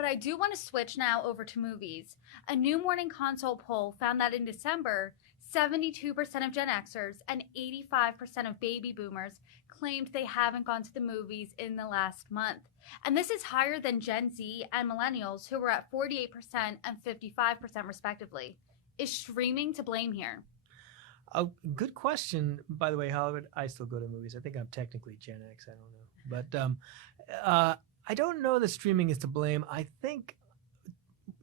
But I do want to switch now over to movies. A new Morning Consult poll found that in December, 72% of Gen Xers and 85% of baby boomers claimed they haven't gone to the movies in the last month. And this is higher than Gen Z and millennials, who were at 48% and 55% respectively. Is streaming to blame here? Oh, good question. By the way, Hollywood, I still go to movies. I think I'm technically Gen X. I don't know. But I don't know that streaming is to blame. I think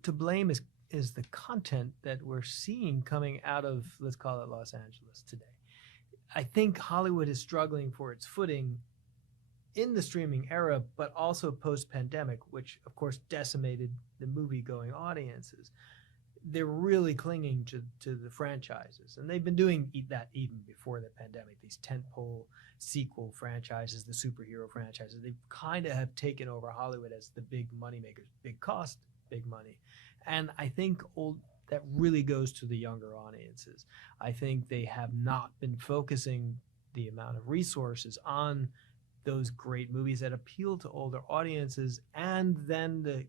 to blame is the content that we're seeing coming out of, let's call it, Los Angeles today. I think Hollywood is struggling for its footing in the streaming era, but also post-pandemic, which of course decimated the movie-going audiences. They're really clinging to the franchises, and they've been doing that even before the pandemic. These tentpole sequel franchises, the superhero franchises, they kind of have taken over Hollywood as the big money makers, big cost, big money. And I think that really goes to the younger audiences. I think they have not been focusing the amount of resources on those great movies that appeal to older audiences. And then the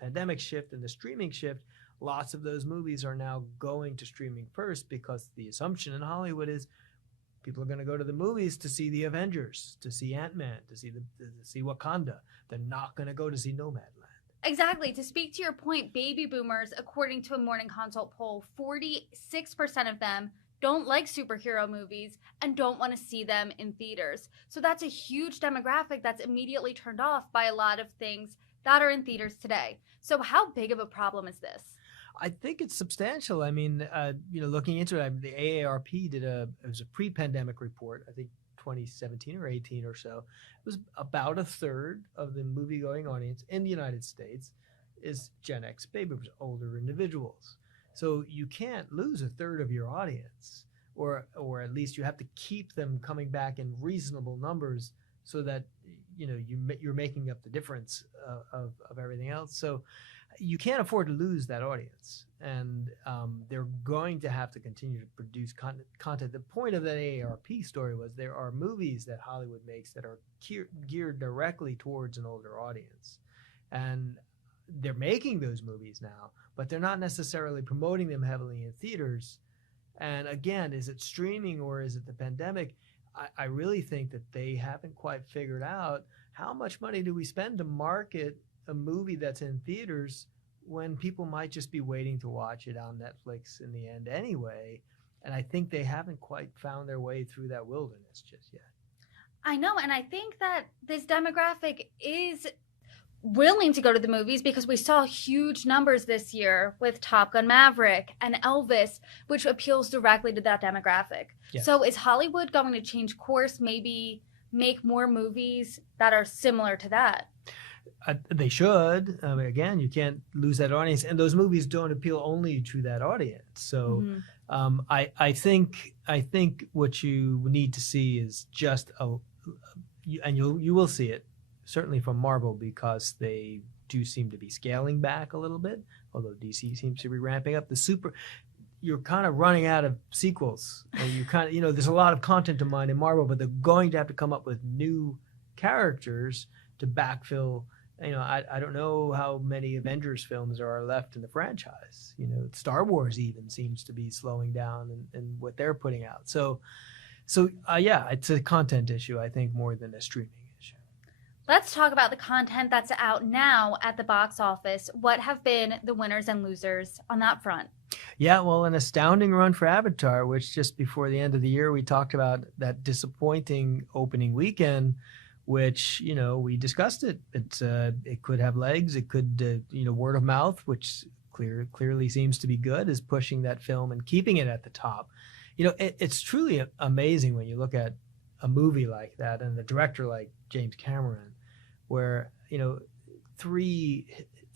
pandemic shift and the streaming shift, lots of those movies are now going to streaming first, because the assumption in Hollywood is people are going to go to the movies to see the Avengers, to see Ant-Man, to see Wakanda. They're not going to go to see Nomadland. Exactly. To speak to your point, baby boomers, according to a Morning Consult poll, 46% of them don't like superhero movies and don't want to see them in theaters. So that's a huge demographic that's immediately turned off by a lot of things that are in theaters today. So how big of a problem is this? I think it's substantial. I mean, looking into it, the AARP did it was a pre-pandemic report, I think 2017 or 18 or so. It was about a third of the movie-going audience in the United States is Gen X baby boomers, older individuals. So you can't lose a third of your audience, or at least you have to keep them coming back in reasonable numbers, so that you're making up the difference of everything else. So you can't afford to lose that audience, and they're going to have to continue to produce content. The point of that AARP story was there are movies that Hollywood makes that are geared directly towards an older audience, and they're making those movies now, but they're not necessarily promoting them heavily in theaters. And again, is it streaming or is it the pandemic? I really think that they haven't quite figured out how much money do we spend to market a movie that's in theaters when people might just be waiting to watch it on Netflix in the end anyway. And I think they haven't quite found their way through that wilderness just yet. I know, and I think that this demographic is willing to go to the movies because we saw huge numbers this year with Top Gun Maverick and Elvis, which appeals directly to that demographic. Yes. So is Hollywood going to change course, maybe make more movies that are similar to that? They should. Again, you can't lose that audience, and those movies don't appeal only to that audience. So I think what you need to see is just and you will see it certainly from Marvel, because they do seem to be scaling back a little bit, although DC seems to be ramping up. You're kind of running out of sequels, and you kind of, there's a lot of content to mine in Marvel, but they're going to have to come up with new characters to backfill. I don't know how many Avengers films there are left in the franchise. Star Wars even seems to be slowing down in what they're putting out. So yeah, it's a content issue, I think, more than a streaming issue. Let's talk about the content that's out now at the box office. What have been the winners and losers on that front? Yeah, well, an astounding run for Avatar, which just before the end of the year, we talked about that disappointing opening weekend, which, we discussed it. It could have legs. It could, word of mouth, which clearly seems to be good, is pushing that film and keeping it at the top. It's truly amazing when you look at a movie like that and a director like James Cameron, where, three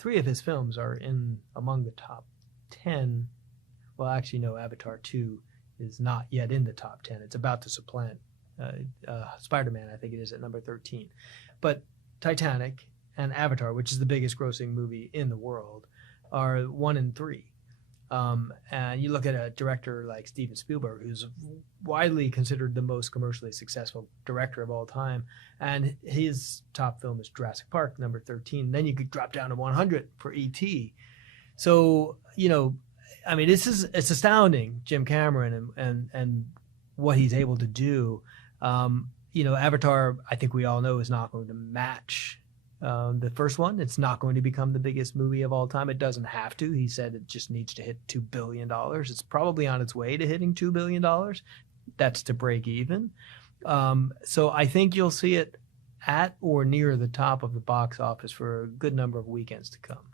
of his films are among the top 10. Well, actually, no, Avatar 2 is not yet in the top 10. It's about to supplant Spider-Man, I think it is, at number 13. But Titanic and Avatar, which is the biggest grossing movie in the world, are 1 and 3. And you look at a director like Steven Spielberg, who's widely considered the most commercially successful director of all time, and his top film is Jurassic Park, number 13. Then you could drop down to 100 for E.T. So, I mean, it's astounding, Jim Cameron and what he's able to do. Avatar, I think we all know, is not going to match the first one. It's not going to become the biggest movie of all time. It doesn't have to. He said it just needs to hit $2 billion. It's probably on its way to hitting $2 billion. That's to break even. So I think you'll see it at or near the top of the box office for a good number of weekends to come.